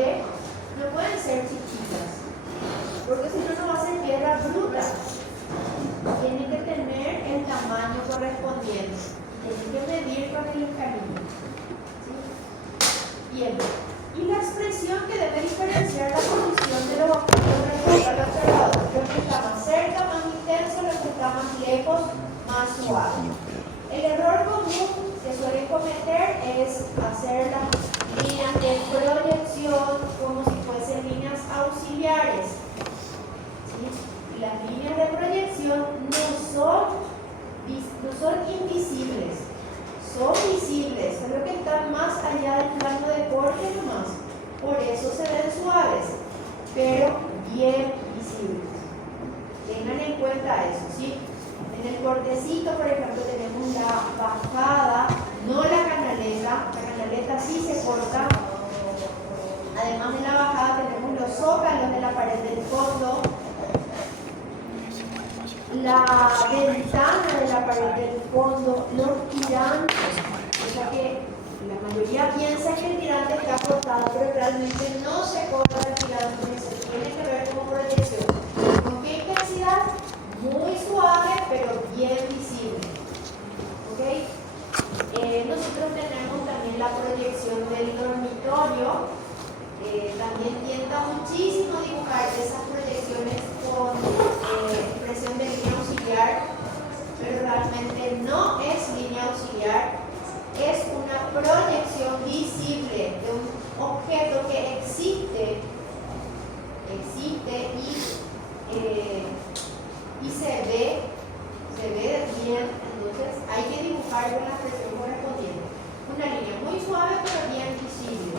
grande, no pueden ser chiquitas, porque si no, no va a ser piedra bruta. Tiene que tener el tamaño correspondiente. Tiene que medir con el cariño. ¿Sí? Bien. Y la expresión que debe diferenciar la posición de los objetos al observador. Lo que está más cerca, más intenso, lo que está más lejos, más suave. El error común que suelen cometer es hacer las líneas de proyección como si fuesen líneas auxiliares. ¿Sí? Y las líneas de proyección no son invisibles, son visibles, solo que están más allá del plano de corte nomás. Por eso se ven suaves, pero bien visibles. Tengan en cuenta eso, ¿sí? En el cortecito, por ejemplo, tenemos la bajada, no la canaleta. La canaleta sí se corta. Además de la bajada, tenemos los zócalos de la pared del fondo, la ventana de la pared del fondo, los tirantes. O sea que la mayoría piensa que el tirante está cortado, pero realmente no se corta el tirante, se tiene que ver como proyección. ¿Con qué intensidad? Muy suave, pero bien visible. ¿Ok? Nosotros tenemos también la proyección del dormitorio. También tienta muchísimo dibujar esas proyecciones con expresión de línea auxiliar, pero realmente no es línea auxiliar, es una proyección visible de un objeto que existe y se ve bien. Entonces hay que dibujar con la expresión correspondiente. Una línea muy suave pero bien visible.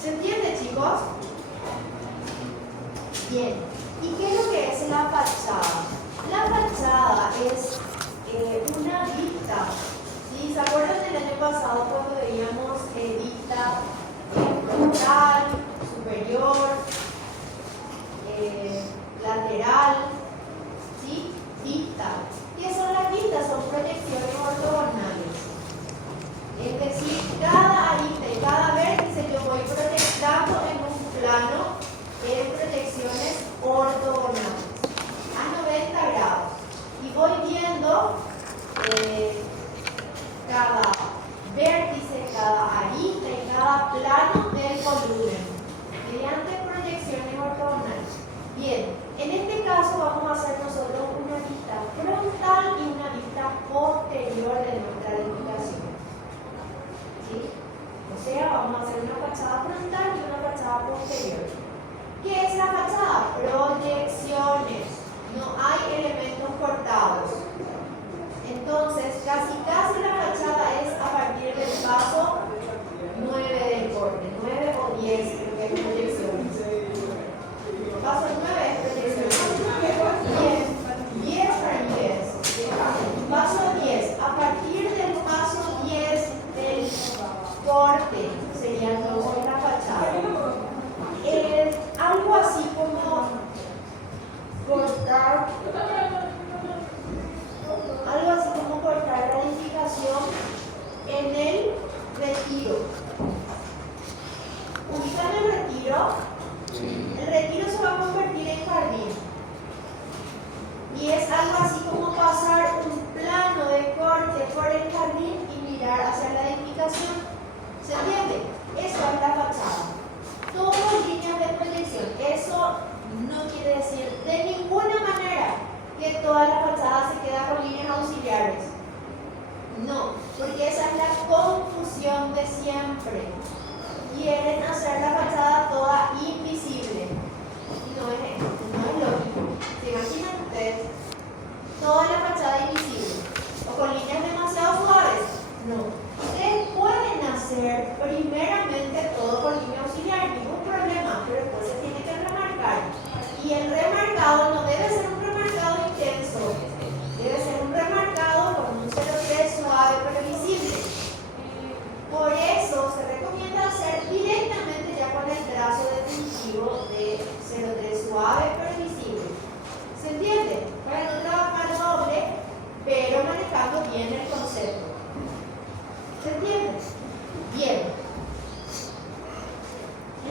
¿Se entiende, chicos? Bien. ¿Y qué es lo que es la fachada? La fachada es una vista. ¿Sí? ¿Se acuerdan del año pasado cuando veíamos vista frontal, superior, lateral? ¿Sí? Vista. ¿Qué son las vistas? Son proyecciones ortogonales. Es decir, cada arista y cada vértice yo voy proyectando en un plano en proyecciones ortogonales a 90 grados. Y voy viendo cada vértice, cada arista y cada plano del volumen mediante proyecciones ortogonales. Bien, en este caso vamos a hacer nosotros una vista frontal y una vista posterior de nuestra edificación. ¿Sí? O sea, vamos a hacer una fachada frontal y una fachada posterior. ¿Qué es la fachada? Proyecciones. No hay elementos cortados. Entonces, casi la fachada es a partir del paso 9 del corte, 9 o 10, creo que es proyecciones. Paso 9 es proyecciones. 10 para 10. Paso 10. A partir del paso 10 del corte sería entonces la fachada. Algo así como cortar la edificación en el retiro. ¿Ubican el retiro? El retiro se va a convertir en jardín. Y es algo así como pasar un plano de corte por el jardín y mirar hacia la edificación. ¿Se entiende? Eso es la fachada. Todo líneas de proyección. Eso no quiere decir de ninguna manera que toda la fachada se queda con líneas auxiliares. No, porque esa es la confusión de siempre. Quieren hacer la fachada toda invisible. Y no es lógico. ¿Se imaginan ustedes? Toda la fachada invisible. O con líneas demasiado suaves. No. Ustedes pueden hacer primeramente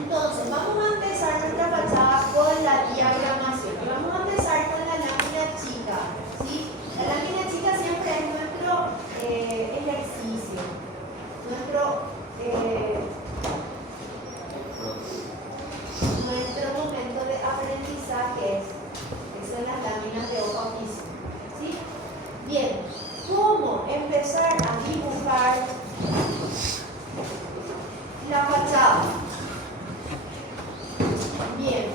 Entonces, vamos a empezar nuestra fachada con la diagramación. Y vamos a empezar con la lámina chica, ¿sí? La lámina chica siempre es nuestro ejercicio, nuestro momento de aprendizaje que son las láminas de hoja oficio, ¿sí? Bien, ¿cómo empezar a dibujar la fachada? Bien.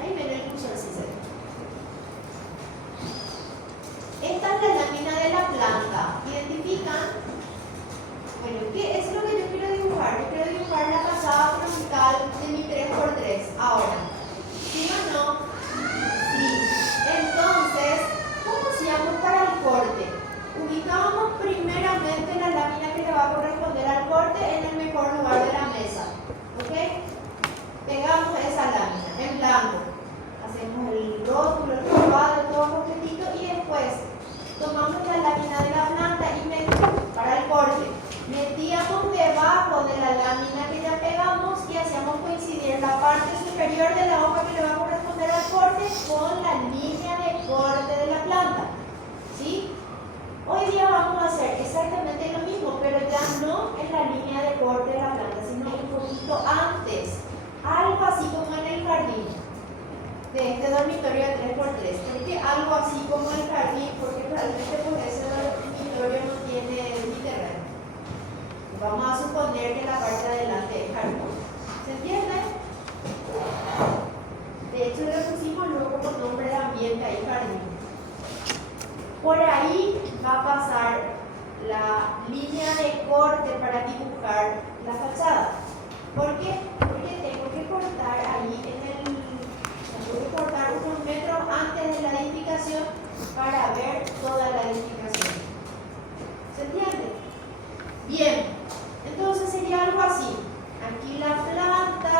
Ahí ven el cursor, si se ve. Esta es la lámina de la planta. ¿Identifican? Bueno, ¿qué es lo que yo quiero dibujar? Yo quiero dibujar la fachada frontal de mi 3×3. Ahora, ¿sí o no? Sí. Entonces, ¿cómo hacíamos para el corte? Ubicábamos primeramente la lámina que le va a corresponder al corte en el mejor lugar de la mesa. ¿Ok? Pegamos esa lámina en blanco. Hacemos el rótulo, el cuadro, todo completito y después tomamos la lámina de la planta y para el corte. Metíamos debajo de la lámina que ya pegamos y hacíamos coincidir la parte superior de la hoja que le va a corresponder al corte con la línea de corte de la planta. ¿Sí? Hoy día vamos a hacer exactamente lo mismo, pero ya no en la línea de corte de la planta, sino un poquito antes. Algo así como en el jardín de este dormitorio de 3×3. ¿Por qué algo así como el jardín? Porque realmente pues ese dormitorio no tiene ni terreno. Vamos a suponer que la parte de adelante es jardín. ¿Se entiende? De hecho le pusimos luego como nombre de ambiente ahí jardín. Por ahí va a pasar la línea de corte para dibujar la fachada. ¿Por qué? Porque tengo que cortar ahí tengo que cortar unos metros antes de la edificación para ver toda la edificación. ¿Se entiende? Bien, entonces sería algo así. Aquí la planta,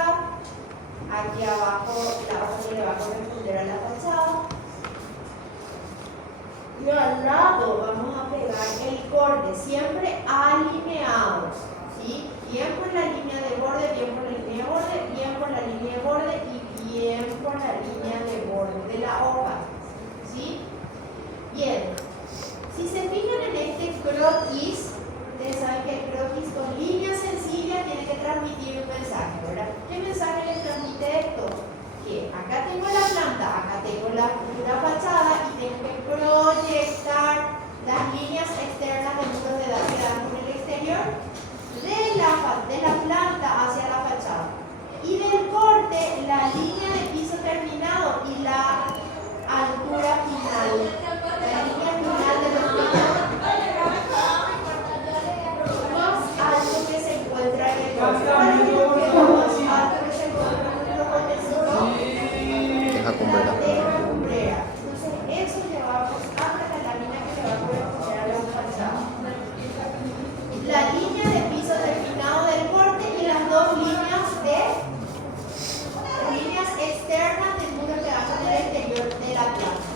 aquí abajo la hoja que le va a corresponder a la fachada. Y al lado vamos a pegar el corte, siempre alineados, ¿sí? Bien por la línea de borde, bien por la línea de borde, bien por la línea de borde y bien por la línea de borde de la hoja, ¿sí? Bien, si se fijan en este croquis, ustedes saben que el croquis con líneas sencillas tiene que transmitir un mensaje, ¿verdad? ¿Qué mensaje les transmite esto? Que acá tengo la planta, acá tengo la fachada y tengo que proyectar las líneas externas del muro de edad que dan con el exterior de la planta hacia la fachada. Y del corte, la línea de piso terminado y la altura final. La línea final de los pisos más alto que se encuentra en el corte. Más alto que se encuentra en los cortecitos. La cumbrera. Entonces, eso llevamos hasta la lámina que le va a corresponder a la fachada. La línea de piso terminado del corte y las dos líneas externas del muro que va con el exterior de la planta.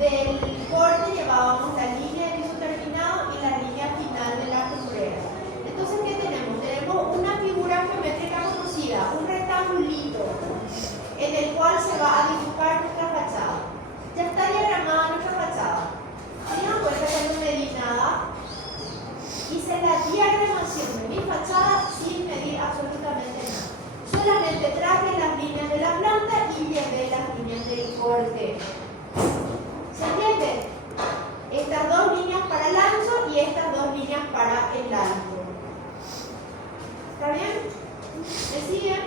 Del corte llevábamos la línea de piso terminado y la línea final de la cumbrera. Entonces, ¿qué tenemos? Tenemos una figura geométrica conocida, un rectangulito, en el cual se va a dibujar nuestra fachada. Ya está diagramada nuestra fachada. Se dan cuenta que no medí nada. Hice la diagramación de mi fachada sin medir absolutamente nada. Solamente traje las líneas de la planta y llevé las líneas del corte. ¿Se entiende? Estas dos líneas para el ancho y estas dos líneas para el alto. ¿Está bien? ¿Me siguen?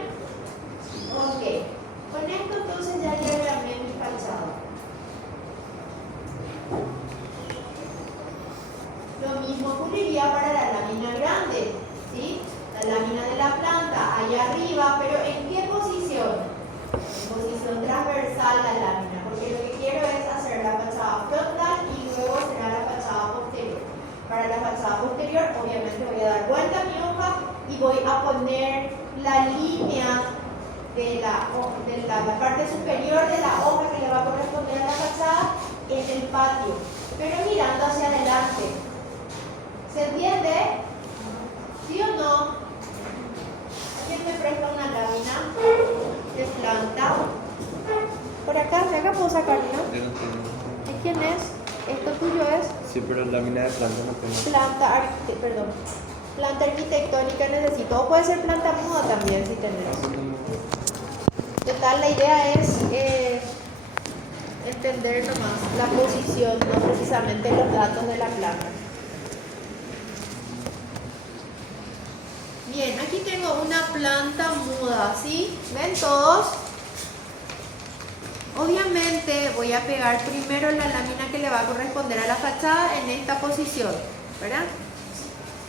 Ok. Con esto entonces ya diagramé mi fachada. Lo mismo ocurriría para la lámina grande, ¿sí? La lámina de la planta allá arriba, pero ¿en qué posición? En posición transversal la lámina, porque lo que quiero es hacer la fachada frontal y luego será la fachada posterior. Para la fachada posterior, obviamente voy a dar vuelta a mi hoja y voy a poner la línea de la parte superior de la hoja que le va a corresponder a la fachada en el patio, pero mirando hacia adelante. ¿Se entiende? ¿Sí o no? ¿Quién me presta una lámina de planta? Por acá, de acá puedo sacar, ¿no? Yo no tengo. ¿De quién es? ¿Esto tuyo es? Sí, pero lámina de planta no tengo. Planta arquitectónica necesito. O puede ser planta muda también, si tenés. Total, la idea es entender nomás la posición, no precisamente los datos de la planta. Bien, aquí tengo una planta muda, ¿sí? ¿Ven todos? Obviamente voy a pegar primero la lámina que le va a corresponder a la fachada en esta posición, ¿verdad?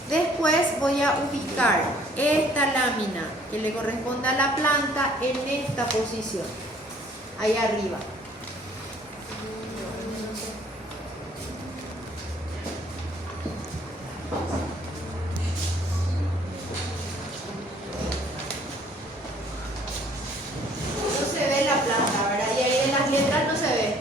Después voy a ubicar esta lámina que le corresponde a la planta en esta posición, ahí arriba. No se ve la planta, ¿verdad? Y ahí en las letras no se ve.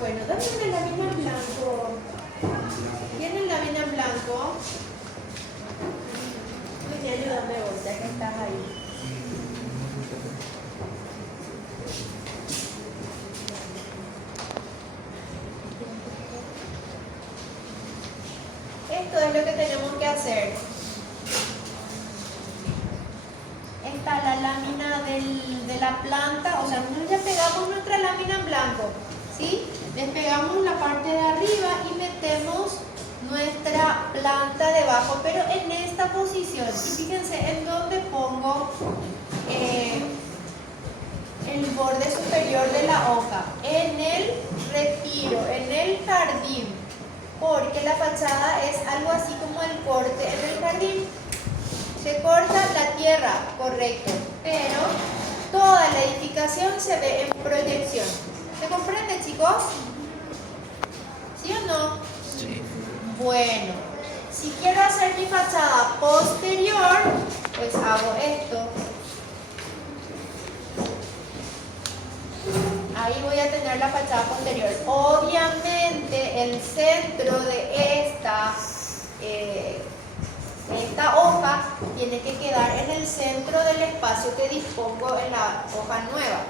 Bueno, dame una lámina en blanco. ¿Tienen lámina en blanco? Vení, ayúdame vos, ya que estás ahí. Esto es lo que tenemos que hacer. Esta es la lámina de la planta, o sea, nosotros ya pegamos nuestra lámina en blanco, ¿sí? Despegamos la parte de arriba y metemos nuestra planta debajo, pero en esta posición. Y fíjense en dónde pongo el borde superior de la hoja, en el retiro, en el jardín, porque la fachada es algo así como el corte en el jardín. Se corta la tierra, correcto, pero toda la edificación se ve en proyección. ¿Se comprende, chicos? ¿Sí o no? Sí. Bueno, si quiero hacer mi fachada posterior, pues hago esto. Ahí voy a tener la fachada posterior. Obviamente el centro de esta hoja tiene que quedar en el centro del espacio que dispongo en la hoja nueva,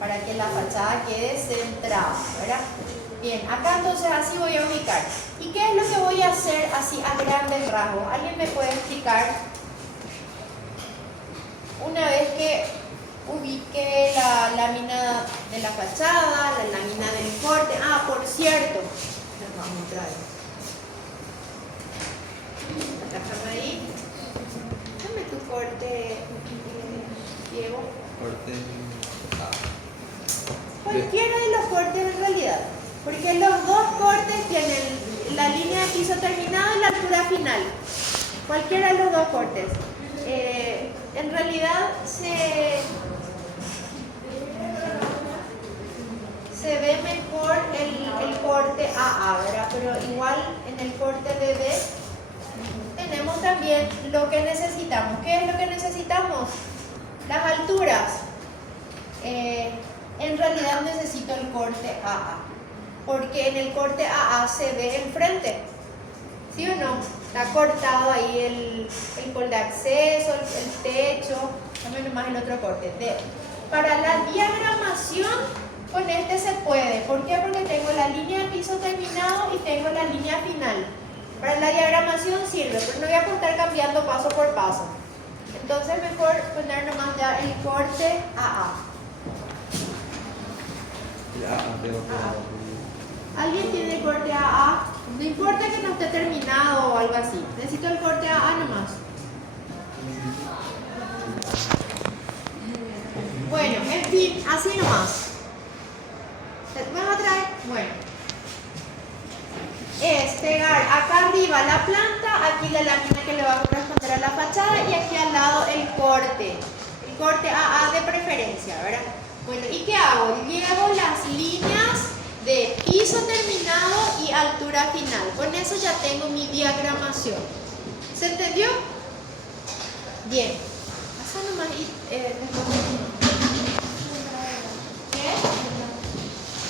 para que la fachada quede centrada, ¿verdad? Bien, acá entonces así voy a ubicar. ¿Y qué es lo que voy a hacer así a grandes rasgos? ¿Alguien me puede explicar? Una vez que ubique la lámina de la fachada, la lámina del corte. Ah, por cierto, vamos otra vez. Déjame ahí. Dame tu corte, Diego. Corte. Cualquiera de los cortes en realidad, porque los dos cortes tienen la línea de piso terminada y la altura final. Cualquiera de los dos cortes. En realidad se ve mejor el corte AA, ¿verdad? Pero igual en el corte BB tenemos también lo que necesitamos. ¿Qué es lo que necesitamos? Las alturas. En realidad necesito el corte AA, porque en el corte AA se ve el frente, ¿sí o no? Está cortado ahí el hall de acceso, el techo. Dame nomás el otro corte. Para la diagramación, con este se puede. ¿Por qué? Porque tengo la línea de piso terminado y tengo la línea final. Para la diagramación sirve, pero no voy a estar cambiando paso por paso. Entonces mejor poner nomás ya el corte AA. ¿Alguien tiene el corte AA? No importa que no esté terminado o algo así. Necesito el corte AA nomás. fin, así nomás. ¿Me va a traer? Bueno. Es pegar acá arriba la planta, aquí la lámina que le va a corresponder a la fachada y aquí al lado el corte AA de preferencia, ¿verdad? Bueno, ¿y qué hago? Llevo las líneas de piso terminado y altura final. Con eso ya tengo mi diagramación. ¿Se entendió? Bien. Pasa nomás y ¿qué?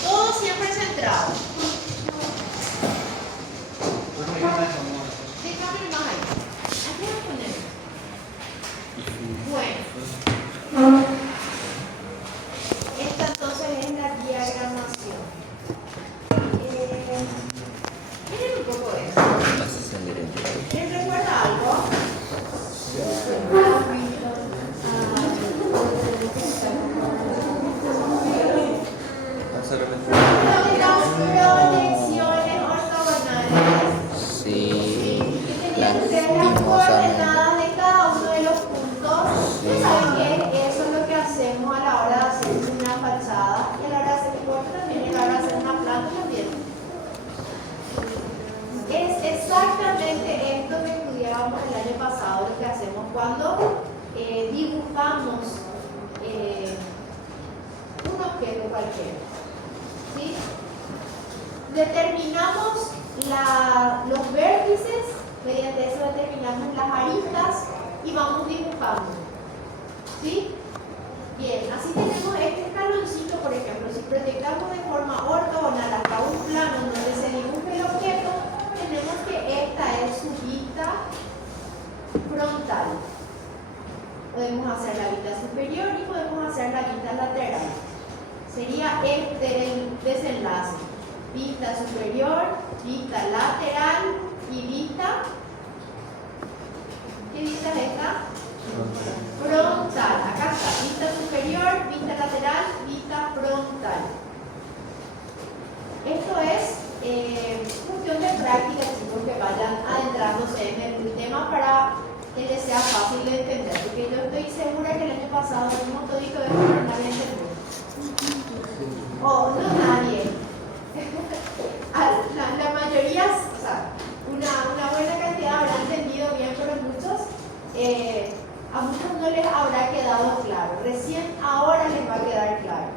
Todo siempre centrado. Déjame más ahí. Aquí voy a poner. Bueno. Esta entonces es la diagramación. Miren un poco esto. ¿Les recuerda algo? Las proyecciones ortogonales. Sí, Las coordenadas de cada uno de los puntos. ¿Saben qué? Eso es lo que hacemos a la hora de hacer una fachada y a la hora de hacer un corte también y a la hora de hacer una planta también. Es exactamente esto que estudiábamos el año pasado, lo que hacemos cuando dibujamos un objeto cualquiera. ¿Sí? Determinamos los vértices, mediante eso determinamos las aristas y vamos dibujando. ¿Sí? Bien, así tenemos este escaloncito, por ejemplo, si proyectamos de forma ortogonal hasta un plano donde se dibuje el objeto, tenemos que esta es su vista frontal. Podemos hacer la vista superior y podemos hacer la vista lateral. Sería este el desenlace. Vista superior, vista lateral y vista. ¿Qué vista es esta? Frontal. Acá está. Vista superior, vista lateral, vista frontal. Esto es cuestión de práctica, chicos, que vayan adentrándose en el tema para que les sea fácil de entender. Porque yo estoy segura que el año pasado vimos todo esto de forma nadie entendió. O no nadie. La mayoría, o sea, una buena cantidad habrá entendido bien, pero a muchos no les habrá quedado claro. Recién ahora les va a quedar claro.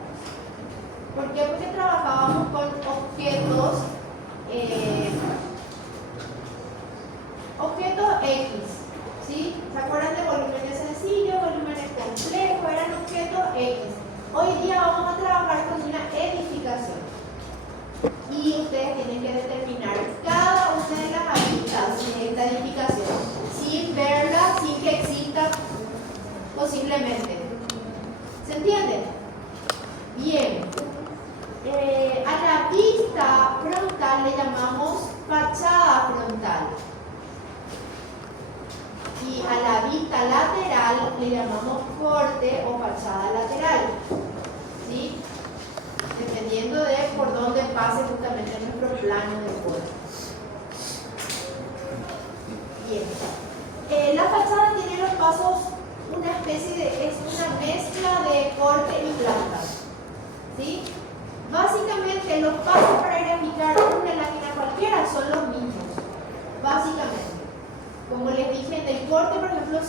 ¿Por qué? Porque trabajábamos con objetos X. ¿Sí? ¿Se acuerdan de volúmenes sencillos, volúmenes complejos? Eran objetos X. Hoy día vamos a trabajar con una edificación. Y ustedes tienen que determinar cada una de las aristas de esta edificación sin verla, sin que exista posiblemente. ¿Se entiende? Bien. A la vista frontal le llamamos fachada frontal. Y a la vista lateral le llamamos corte o fachada lateral. ¿Sí? Dependiendo de por dónde pase justamente nuestro plano de corte. Bien. La fachada tiene los pasos, una especie de, es una mezcla de corte y planta. ¿Sí? Básicamente los pasos para graficar una lámina cualquiera son los mismos. Básicamente. Como les dije, en el corte, por ejemplo,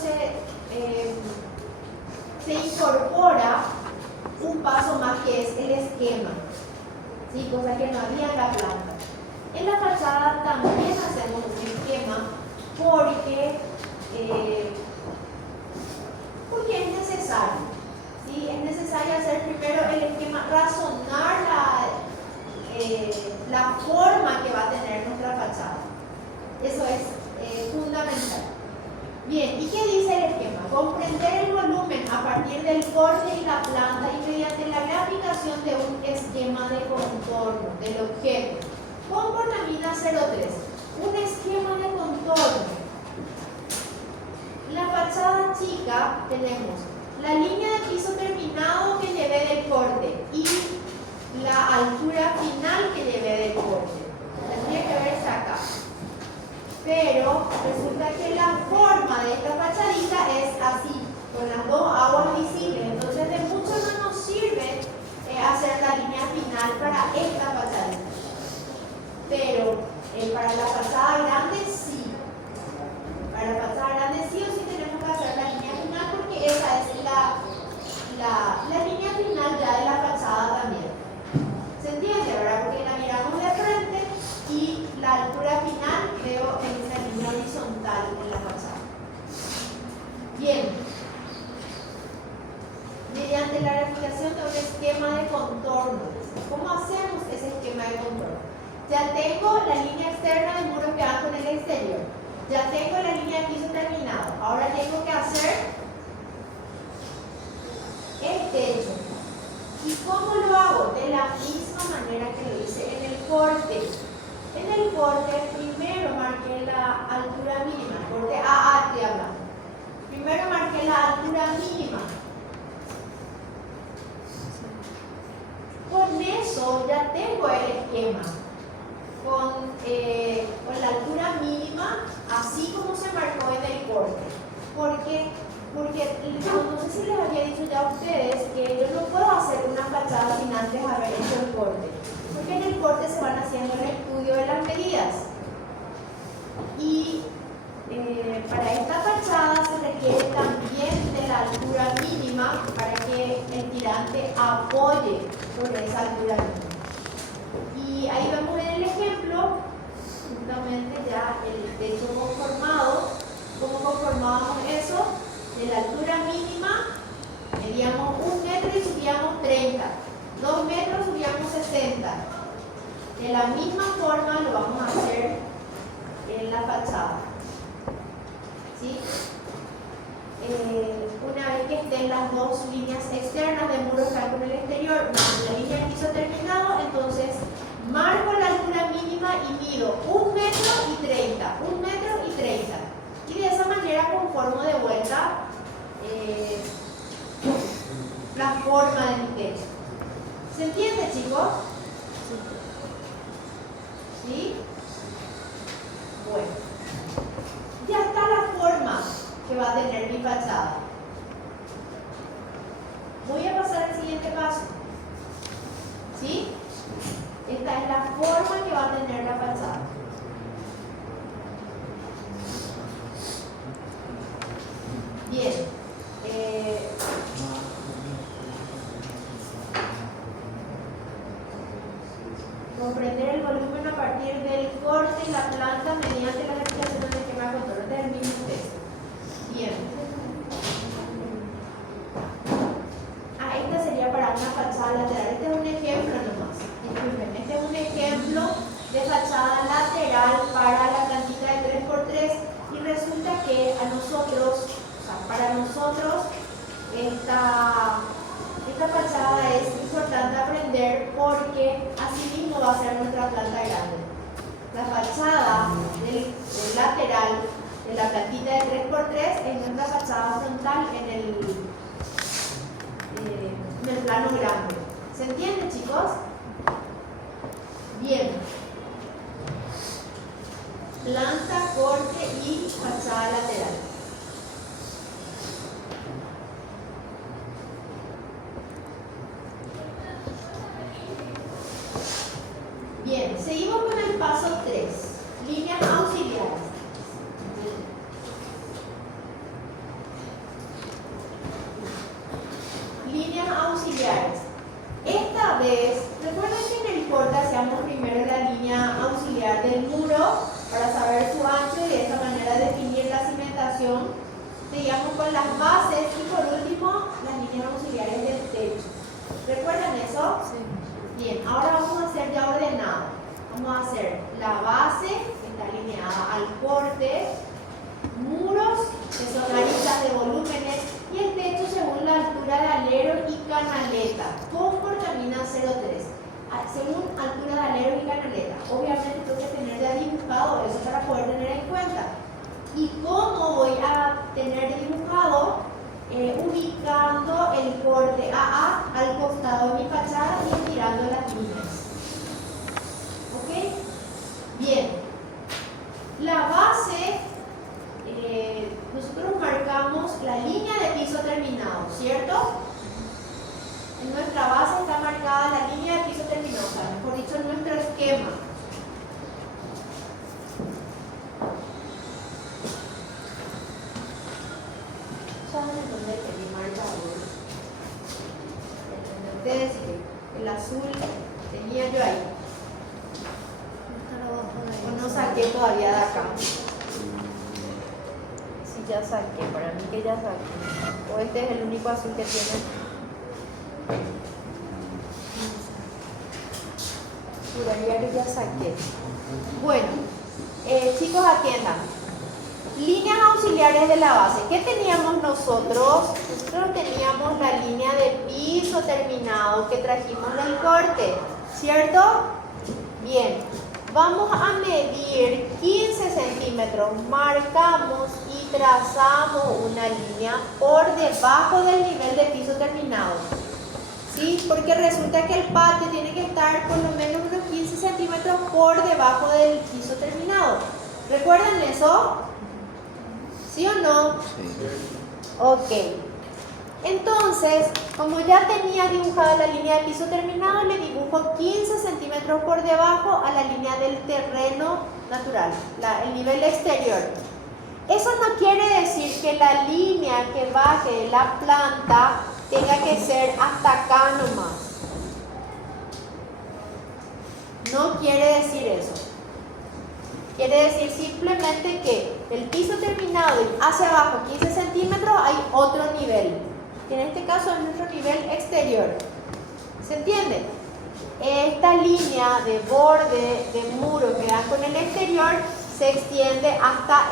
se incorpora un paso más que es el esquema. ¿Sí? Cosa que no había en la planta. En la fachada también hacemos un esquema porque es necesario. ¿Sí? Es necesario hacer primero el esquema, razonar la forma que va a tener nuestra fachada. Eso es fundamental. Bien, ¿y qué dice el esquema? Comprender el volumen a partir del corte y la planta y mediante la graficación de un esquema de contorno del objeto. Pon por la mina 03. Un esquema de contorno. La fachada chica tenemos la línea de piso terminado que llevé del corte y la altura final que llevé del corte. Tendría que verse acá. Pero resulta que la forma de esta fachadita es así, con las dos aguas visibles. Entonces de mucho no nos sirve mediante la graficación de un esquema de contorno. ¿Cómo hacemos ese esquema de contorno? Ya tengo la línea externa de muros que va con el exterior. Ya tengo la línea de piso terminado. Ahora tengo que hacer el techo. ¿Y cómo lo hago? De la misma manera que lo hice en el corte. En el corte primero marqué la altura mínima. Corte AA estoy hablando. Primero marqué la altura mínima. Con eso ya tengo el esquema. Con la altura mínima, así como se marcó en el corte. Porque no sé si les había dicho ya a ustedes que yo no puedo hacer una fachada sin antes haber hecho el corte. Porque en el corte se van haciendo el estudio de las medidas. Y para esta fachada se requiere también de la altura mínima para que el tirante apoye sobre esa altura mínima. Y ahí vemos en el ejemplo, justamente ya el techo conformado. ¿Cómo conformábamos eso? De la altura mínima medíamos 1 metro y subíamos 30. 2 metros subíamos 60. De la misma forma lo vamos a hacer en la fachada. ¿Sí? Una vez que estén las dos líneas externas de muros que van con el exterior, la línea de piso terminado, entonces marco la altura mínima y mido 1 metro y 30. 1 metro y 30. Y de esa manera conformo de vuelta la forma de mi techo. ¿Se entiende, chicos? ¿Sí? Bueno, ya está la forma que va a tener mi fachada. Voy a pasar al siguiente paso. ¿Sí? Esta es la forma que va a tener la fachada. Bien. Comprender el volumen a partir del corte y la planta mediante la graficación del esquema de contorno del mismo texto. Bien. Esta sería para una fachada lateral. Este es un ejemplo nomás. Disculpen, este es un ejemplo de fachada lateral para la plantita de 3x3 y resulta que a nosotros, para nosotros, esta fachada es importante aprender porque así mismo va a ser nuestra planta grande. La fachada del lateral de la plantita de 3x3 es nuestra fachada frontal en el plano grande. ¿Se entiende, chicos? Bien. Planta, corte y fachada lateral. Bien, seguimos con el paso 3. Líneas auxiliares. Líneas auxiliares. Esta vez, recuerden que en el corte hacíamos primero la línea auxiliar del muro para saber su ancho y de esa manera definir la cimentación. Seguíamos con las bases y por último las líneas auxiliares del techo. ¿Recuerdan eso? Sí. Bien, ahora vamos a hacer ya ordenado. Vamos a hacer la base, que está alineada al corte, muros, que son aristas de volúmenes, y el techo según la altura de alero y canaleta, con cortamina 03. Según altura de alero y canaleta. Obviamente tengo que tener ya dibujado eso para poder tener en cuenta. ¿Y cómo voy a tener dibujado? Ubicando el corte AA al costado de mi fachada y estirando las líneas. ¿Ok? Bien. La base, nosotros marcamos la línea de piso terminado, ¿cierto? En nuestra base está marcada la línea de piso terminado, o sea, mejor dicho, en nuestro esquema. ¿Saben dónde pedí marcador? Ustedes, el azul tenía yo ahí. O no saqué todavía de acá. Sí, ya saqué, para mí que ya saqué. O este es el único azul que tiene. Juraría que ya saqué. Bueno, chicos, atiendan. Líneas auxiliares de la base. ¿Qué teníamos nosotros? Nosotros teníamos la línea de piso terminado que trajimos del corte, ¿cierto? Bien, vamos a medir 15 centímetros. Marcamos y trazamos una línea por debajo del nivel de piso terminado. ¿Sí? Porque resulta que el patio tiene que estar por lo menos unos 15 centímetros por debajo del piso terminado. ¿Recuerdan eso? ¿Sí o no? Sí. Ok. Entonces, como ya tenía dibujada la línea de piso terminado, le dibujo 15 centímetros por debajo a la línea del terreno natural, el nivel exterior. Eso no quiere decir que la línea que baje de la planta tenga que ser hasta acá nomás. No quiere decir eso. Quiere decir simplemente que el piso terminado y hacia abajo 15 centímetros hay otro nivel. Que en este caso es nuestro nivel exterior. ¿Se entiende? Esta línea de borde de muro que da con el exterior se extiende hasta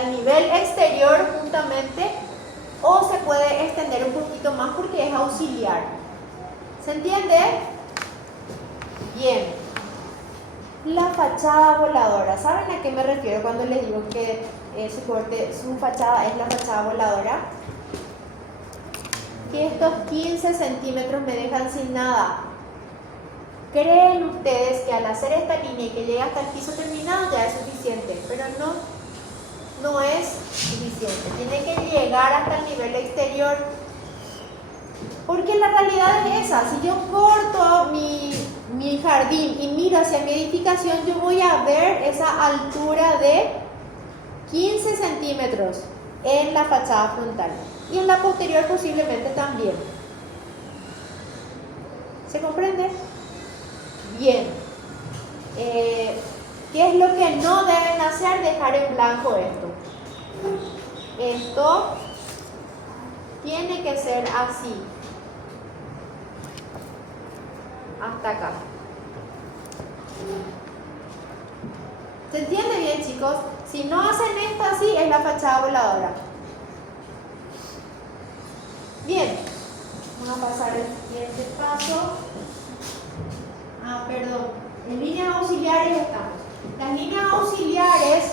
el nivel exterior juntamente, o se puede extender un poquito más porque es auxiliar. ¿Se entiende? Bien. La fachada voladora. ¿Saben a qué me refiero cuando les digo que su fachada es la fachada voladora? Que estos 15 centímetros me dejan sin nada. ¿Creen ustedes que al hacer esta línea y que llegue hasta el piso terminado ya es suficiente? Pero no es suficiente. Tiene que llegar hasta el nivel exterior. Porque la realidad es esa. Si yo corto mi jardín y miro hacia mi edificación, yo voy a ver esa altura de 15 centímetros en la fachada frontal. Y en la posterior posiblemente también. ¿Se comprende? Bien. ¿Qué es lo que no deben hacer? Dejar en blanco esto. Esto tiene que ser así. Hasta acá. ¿Se entiende bien, chicos? Si no hacen esto así, es la fachada voladora. Bien. Vamos a pasar al siguiente paso. Perdón. En líneas auxiliares estamos. Las líneas auxiliares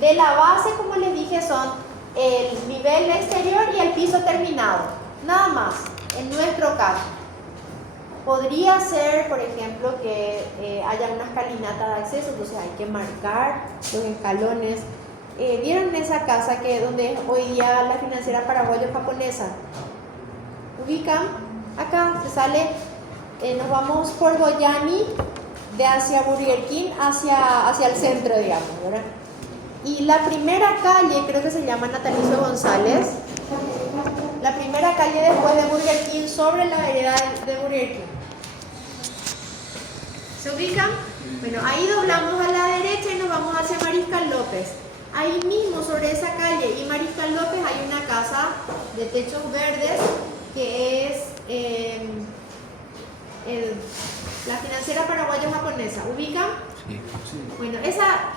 de la base, como les dije, son el nivel exterior y el piso terminado. Nada más, en nuestro caso. Podría ser, por ejemplo, que haya una escalinata de acceso, entonces hay que marcar los escalones. ¿Vieron esa casa donde es hoy día la financiera paraguayo-japonesa? ¿Ubican? Acá se sale, nos vamos por Goyani, de hacia Burger King, hacia el centro, digamos, ¿verdad? Y la primera calle, creo que se llama Natalicio González, la primera calle después de Burger King, sobre la vereda de Burger King. ¿Se ubican? Bueno, ahí doblamos a la derecha y nos vamos hacia Mariscal López. Ahí mismo, sobre esa calle y Mariscal López, hay una casa de techos verdes que es la financiera paraguayo-japonesa. ¿Ubican? Sí. Bueno,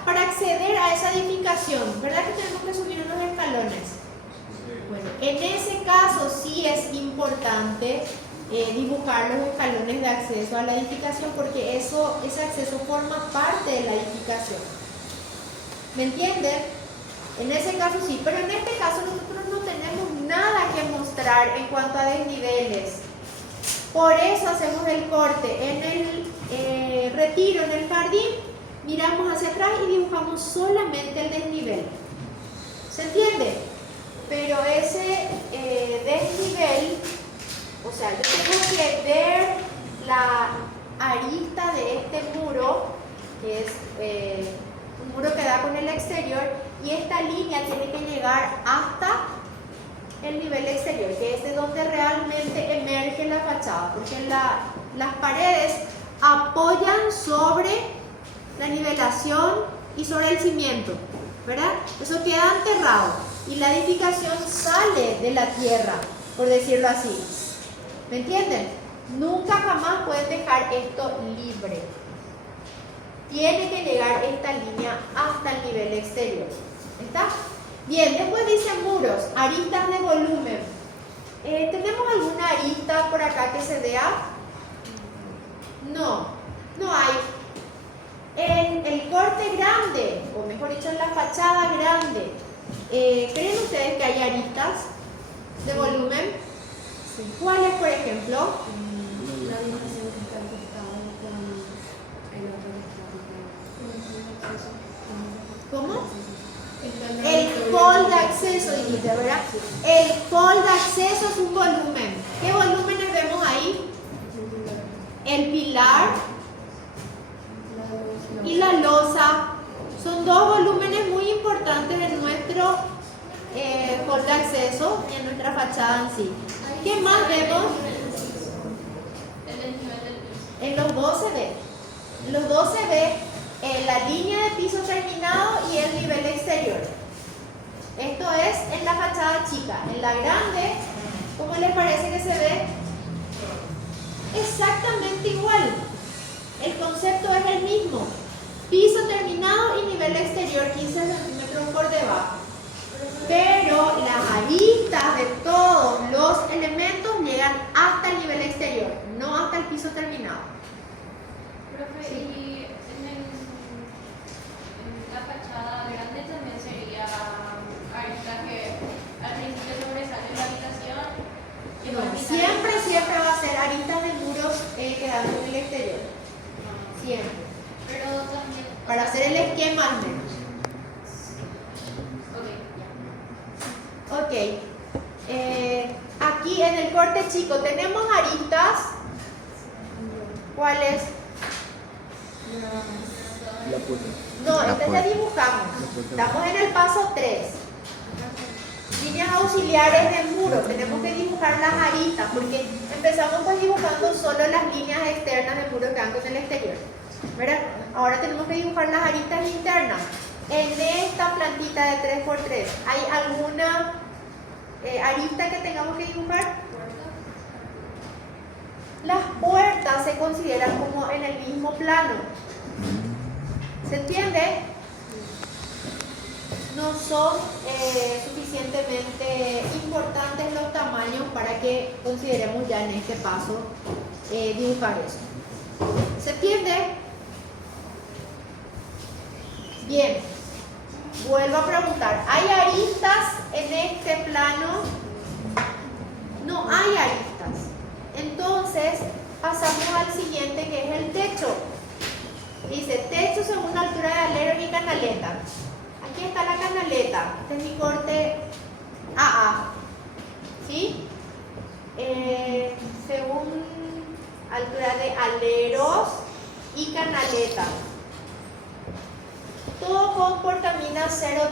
para acceder a esa edificación, ¿verdad que tenemos que subir unos escalones? Bueno, en ese caso sí es importante dibujar los escalones de acceso a la edificación, porque ese acceso forma parte de la edificación. ¿Me entienden? En ese caso sí, pero en este caso nosotros no tenemos nada que mostrar en cuanto a desniveles. Por eso hacemos el corte en el retiro, en el jardín, miramos hacia atrás y dibujamos solamente el desnivel. ¿Se entiende? Pero ese desnivel, o sea, yo tengo que ver la arista de este muro, que es un muro que da con el exterior, y esta línea tiene que llegar hasta el nivel exterior, que es de donde realmente emerge la fachada, porque las paredes apoyan sobre la nivelación y sobre el cimiento, ¿verdad? Eso queda enterrado. y la edificación sale de la tierra, por decirlo así. ¿Me entienden? Nunca jamás pueden dejar esto libre. Tiene que llegar esta línea hasta el nivel exterior. ¿Está? Bien, después dice muros, aristas de volumen. ¿Tenemos alguna arista por acá que se vea? No, no hay. En el corte grande, o mejor dicho en la fachada grande, ¿creen ustedes que hay aristas de volumen? Sí. ¿Cuáles, por ejemplo? La habitación que está al costado con el otro que está ¿Cómo? El hall de acceso, dijiste, ¿verdad? El hall de acceso es un volumen. ¿Qué volúmenes vemos ahí? El pilar y la losa. Son dos volúmenes muy importantes en nuestro hall de acceso y en nuestra fachada en sí. ¿Qué más vemos? En los dos se ve. En los dos se ve la línea de piso terminado y el nivel exterior. Esto es en la fachada chica. En la grande, ¿cómo les parece que se ve? Exactamente igual. El concepto es el mismo. Piso terminado y nivel exterior 15 centímetros por debajo. Pero las aristas de todos los elementos llegan hasta el nivel exterior, no hasta el piso terminado. Profe, Sí. y en la fachada grande también sería aristas que al principio sobresalen la habitación. Y No, al final- siempre va a ser aristas de muros quedando en el exterior. Siempre. Pero también. Para hacer el esquema al menos. Ok, Ok. Aquí en el corte chico tenemos aristas. ¿Cuáles? La puerta. No, La este ya puerta. dibujamos. La puerta. Estamos en el paso 3. Líneas auxiliares del muro. Tenemos que dibujar las aristas porque empezamos pues dibujando solo las líneas externas del muro que van con el exterior. ¿Verdad? Ahora tenemos que dibujar las aristas internas. En esta plantita de 3x3, ¿hay alguna arista que tengamos que dibujar? Las puertas se consideran como en el mismo plano. ¿Se entiende? No son suficientemente importantes los tamaños para que consideremos ya en este paso dibujar eso. ¿Se entiende? Bien, vuelvo a preguntar, ¿hay aristas en este plano? No hay aristas. Entonces, pasamos al siguiente que es el techo. Dice, techo según la altura de alero y canaleta. Aquí está la canaleta. Este es mi corte AA. ¿Sí? Según altura de aleros y canaleta. Todo con portamina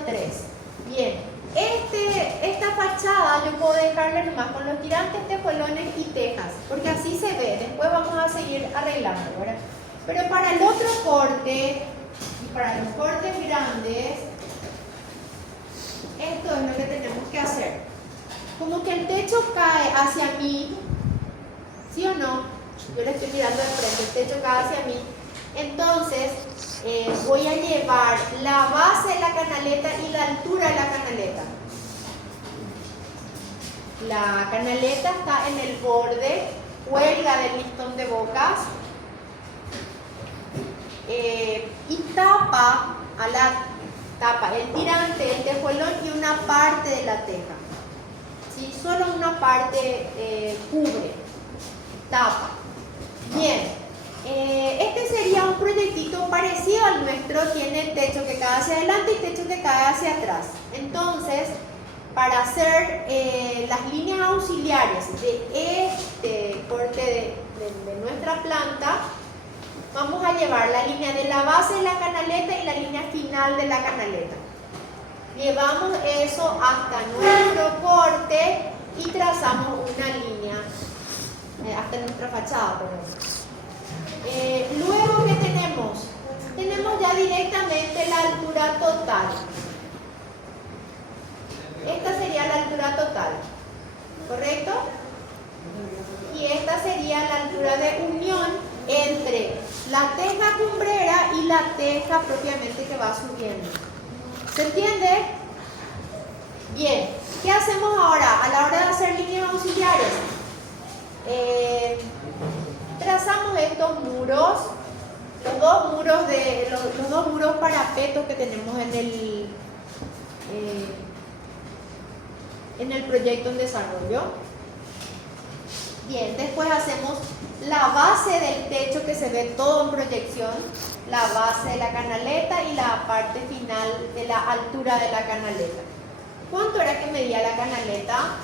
03. Bien. Esta fachada yo puedo dejarle nomás con los tirantes, tejuelones y tejas, porque así se ve. Después vamos a seguir arreglando, ¿verdad? Pero para el otro corte y para los cortes grandes, esto es lo que tenemos que hacer. Como que el techo cae hacia mí, ¿sí o no? Yo le estoy mirando de frente, el techo cae hacia mí. Entonces, voy a llevar la base de la canaleta y la altura de la canaleta. La canaleta está en el borde, cuelga del listón de bocas y tapa el tirante, el tejuelón y una parte de la teja. ¿Sí? Solo una parte cubre, tapa. Bien. Este sería un proyectito parecido al nuestro, tiene techo que cae hacia adelante y techo que cae hacia atrás. Entonces, para hacer las líneas auxiliares de este corte de nuestra planta, vamos a llevar la línea de la base de la canaleta y la línea final de la canaleta. Llevamos eso hasta nuestro corte y trazamos una línea hasta nuestra fachada, perdón. Luego, ¿qué tenemos? Tenemos ya directamente la altura total. altura total, ¿correcto? Y esta sería la altura de unión entre la teja cumbrera y la teja propiamente que va subiendo. ¿Se entiende? Bien, ¿qué hacemos ahora a la hora de hacer líneas auxiliares? Trazamos estos muros, los dos muros parapetos que tenemos en el proyecto en desarrollo. Bien, después hacemos la base del techo que se ve todo en proyección, la base de la canaleta y la parte final de la altura de la canaleta. ¿Cuánto era que medía la canaleta?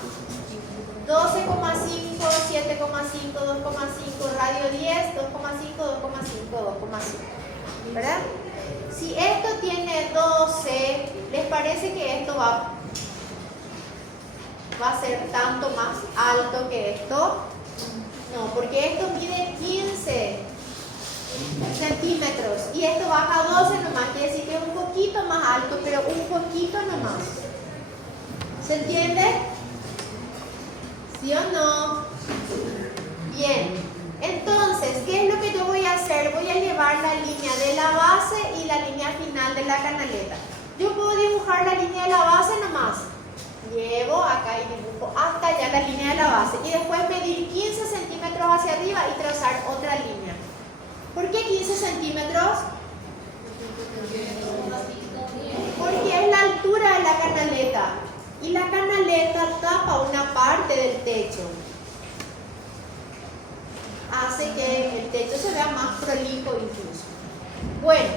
12,5, 7,5, 2,5, radio 10, 2,5, 2,5, 2,5. ¿Verdad? Si esto tiene 12, ¿les parece que esto va a ser tanto más alto que esto? No, porque esto mide 15 centímetros y esto baja 12 nomás, quiere decir que es un poquito más alto, pero un poquito nomás. ¿Se entiende? ¿Sí o no? Bien, entonces, ¿qué es lo que yo voy a hacer? Voy a llevar la línea de la base y la línea final de la canaleta. Yo puedo dibujar la línea de la base nomás. Llevo acá y dibujo hasta allá la línea de la base y después medir 15 centímetros hacia arriba y trazar otra línea. ¿Por qué 15 centímetros? Porque es la altura de la canaleta y la canaleta tapa una parte del techo. Hace que el techo se vea más prolijo incluso. Bueno,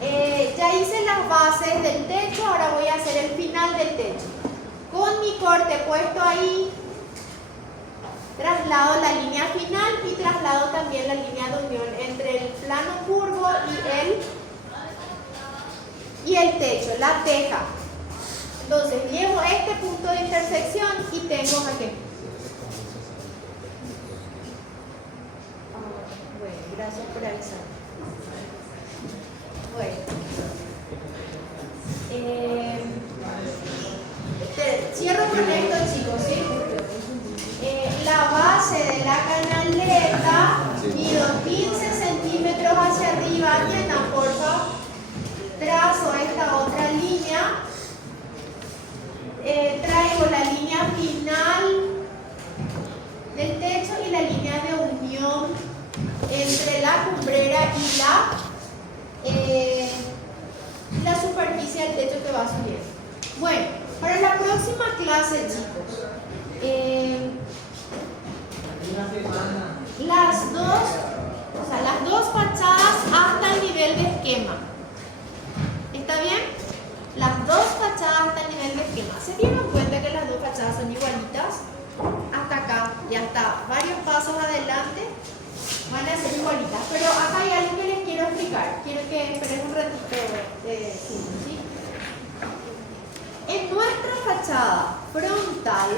ya hice las bases del techo, ahora voy a hacer el final del techo. Con mi corte puesto ahí, traslado la línea final y traslado también la línea de unión entre el plano curvo y el techo, la teja. Entonces llevo este punto de intersección y tengo aquí. Bueno, gracias por avisar. Bueno. Cierro con esto, chicos, ¿sí? La base de la canaleta, mido 15 centímetros hacia arriba, atiendan porfa. Trazo esta otra línea. Traigo la línea final del techo y la línea de unión entre la cumbrera y la superficie del techo que va subiendo. Bueno, para la próxima clase, chicos, las dos fachadas hasta el nivel de esquema. ¿Está bien? Las dos fachadas hasta el nivel de esquema. ¿Se dieron cuenta que las dos fachadas son igualitas? Hasta acá y hasta varios pasos adelante van a ser igualitas. Pero acá hay algo que les quiero explicar. Quiero que esperen un ratito ¿sí? En nuestra fachada frontal,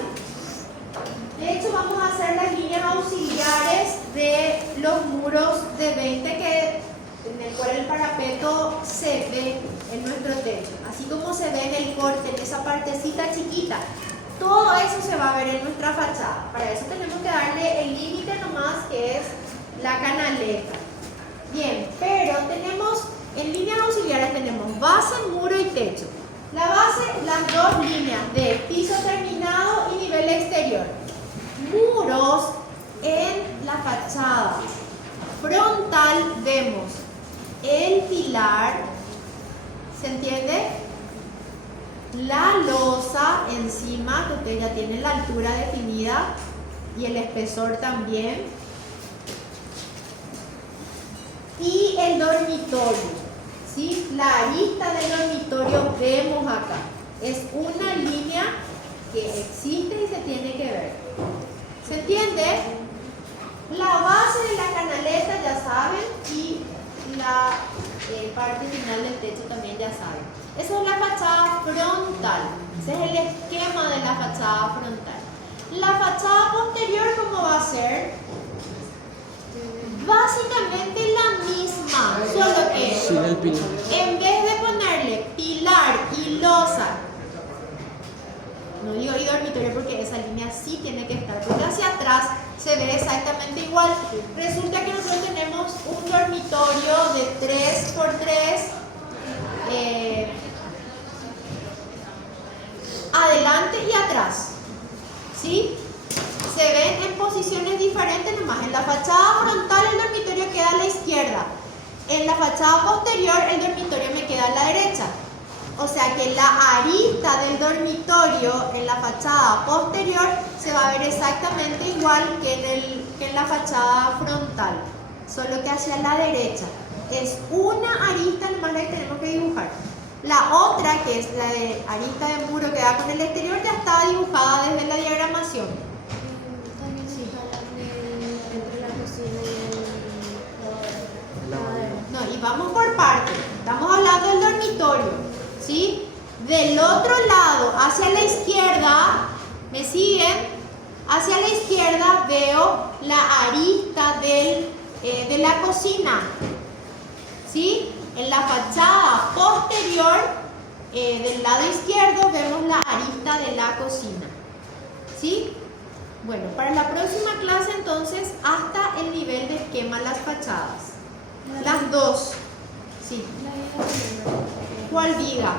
de hecho vamos a hacer las líneas auxiliares de los muros de 20 en el cual el parapeto se ve en nuestro techo, así como se ve en el corte, en esa partecita chiquita. Todo eso se va a ver en nuestra fachada. Para eso tenemos que darle el límite nomás, que es la canaleta. Bien, pero tenemos, en líneas auxiliares tenemos base, muro y techo. La base, las dos líneas de piso terminado y nivel exterior. Muros en la fachada frontal vemos el pilar, ¿se entiende? La losa encima, que usted ya tiene la altura definida y el espesor también. Y el dormitorio. ¿Sí? La arista del dormitorio vemos acá. Es una línea que existe y se tiene que ver. ¿Se entiende? La base de la canaleta ya saben y la parte final del techo también ya saben. Esa es la fachada frontal. Ese es el esquema de la fachada frontal. La fachada posterior, ¿cómo va a ser? Básicamente la misma, solo que en vez de ponerle pilar y losa No digo y dormitorio porque esa línea sí tiene que estar, porque hacia atrás se ve exactamente igual. Resulta que nosotros tenemos un dormitorio de 3x3, adelante y atrás, ¿sí? Se ven en posiciones diferentes nomás. En la fachada frontal el dormitorio queda a la izquierda. En la fachada posterior el dormitorio me queda a la derecha. O sea que la arista del dormitorio en la fachada posterior se va a ver exactamente igual que en la fachada frontal, solo que hacia la derecha. Es una arista nomás la que tenemos que dibujar. La otra, que es la de arista de muro que da con el exterior, ya está dibujada desde la diagramación. También se hablan entre la cocina y el lavadero. No, y vamos por partes. Estamos hablando del dormitorio, ¿sí? Del otro lado, hacia la izquierda, ¿me siguen? Hacia la izquierda veo la arista de la cocina, ¿sí? En la fachada posterior, del lado izquierdo, vemos la arista de la cocina, ¿sí? Bueno, para la próxima clase entonces, hasta el nivel de esquema las fachadas. Las dos, ¿sí? ¿Cuál viga?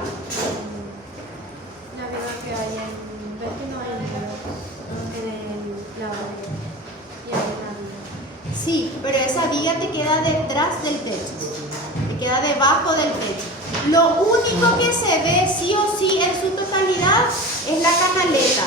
La viga que hay en... ¿Ves que no hay en el lavadero? Y hay una viga. Sí, pero esa viga te queda detrás del techo, te queda debajo del techo. Lo único que se ve sí o sí en su totalidad es la canaleta.